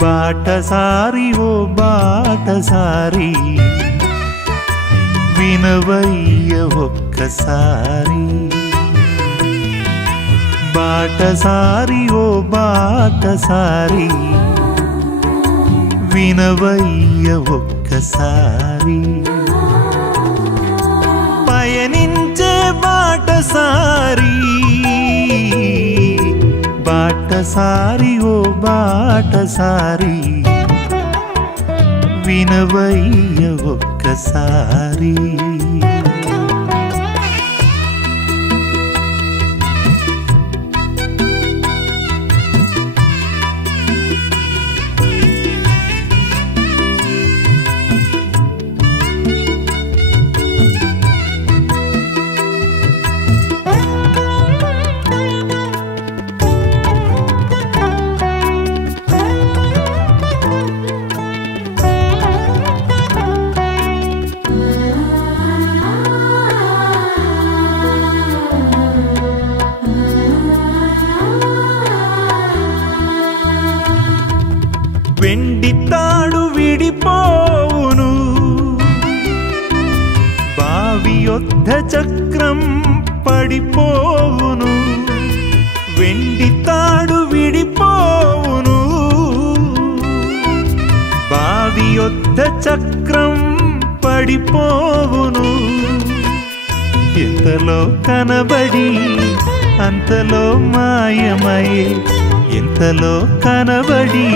బాటసారి ఓ బాటసారి వినవయ్య ఒక్కసారి. బాటసారి ఓ బాటసారి వినవయ్య ఒక్కసారి. పయనించే బాటసారి బాటసారి ఓ బాటసారి వినవయ్య ఒక్కసారి. వెండి తాడు విడిపోవును, బావి యొద్ద చక్రం పడిపోవును. వెండి తాడు విడిపోవును, బావి యొద్ద చక్రం పడిపోవును. ఎంతలో కనబడి అంతలో మాయమయ్యే, ఎంతలో కనబడి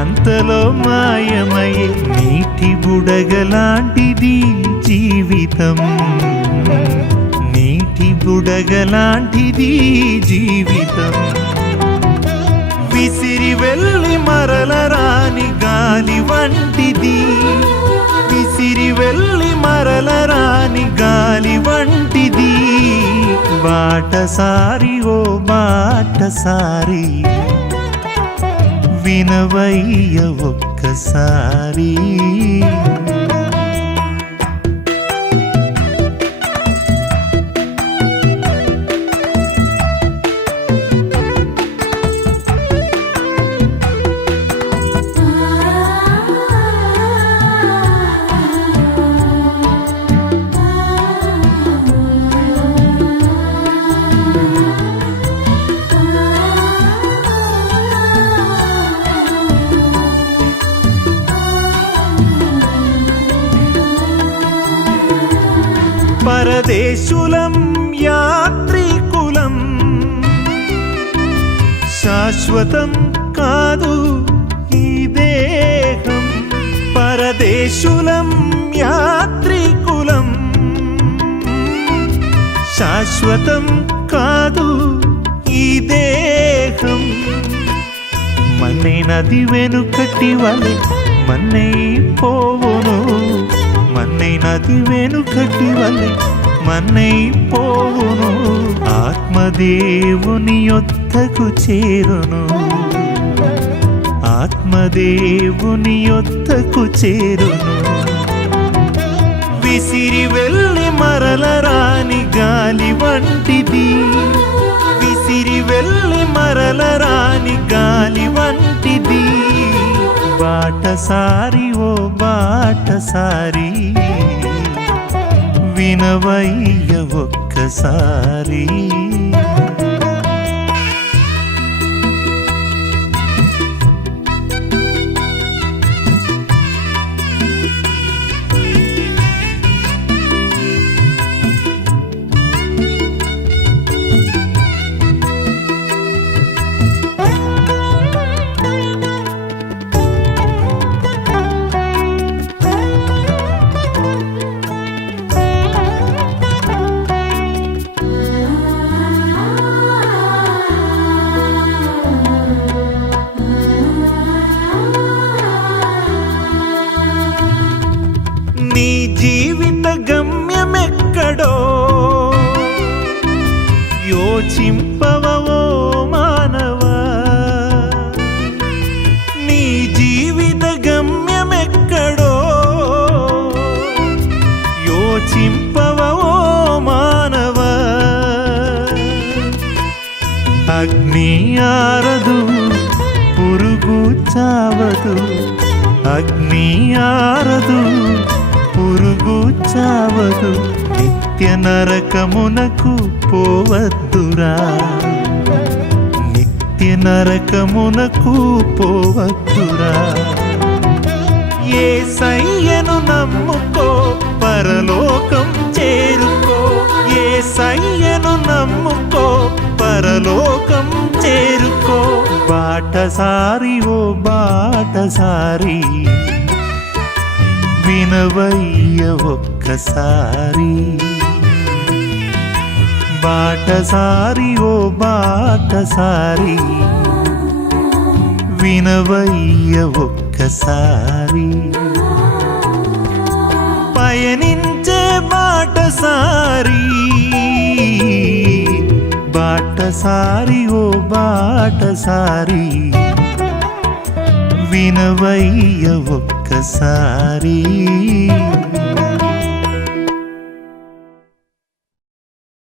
అంతలో మాయమయ్యే. నీటి బుడగలాంటిది జీవితం, నీటి బుడగలాంటిది జీవితం. విసిరి వెళ్ళి మరల రాని గాలి వంటిది, విసిరి వెళ్ళి మరల రాని గాలి వంటిది. బాటసారి ఓ బాటసారి వినవయ్య ఒక్కసారి. పరదేశులం యాత్రికులం, శాశ్వతం కాదు ఈ దేహం. పరదేశులం యాత్రికులం, శాశ్వతం కాదు ఈ దేహం. మన్నై నది వెనుకటి వలె మన్నై పోవును, మన్నై నది వెనుకటి వలె మన్నై పోవును. ఆత్మదేవుని యొద్దకు చేరును, ఆత్మదేవుని యొద్దకు చేరును. విసిరి వెళ్ళి మరల రాని గాలి వంటిది, విసిరి వెళ్ళి మరల రాని గాలి వంటిది. బాటసారి ఓ బాటసారి వినవయ్య ఒక్కసారి. యోచింపవో మానవా, నీ జీవిత గమ్యమెక్కడో యోచింపవో మానవా. అగ్ని ఆరదు పురుగు చావదు, అగ్ని ఆరదు పురుగు చావదు, నిత్య నరకమునకు పోవద్దురా, నిత్య నరకమునకు పోవద్దురా. యేసయ్యను నమ్ముకో పరలోకం చేరుకో, యేసయ్యను నమ్ముకో పరలోకం చేరుకో. బాటసారి ఓ బాటసారి వినవయ్య ఒక్కసారి, బాటసారి ఓ బాటసారి వినవయ్య ఒక్కసారి. పయనించే బాటసారి, బాటసారి ఓ బాటసారి వినవయ్య ఒక్కసారి.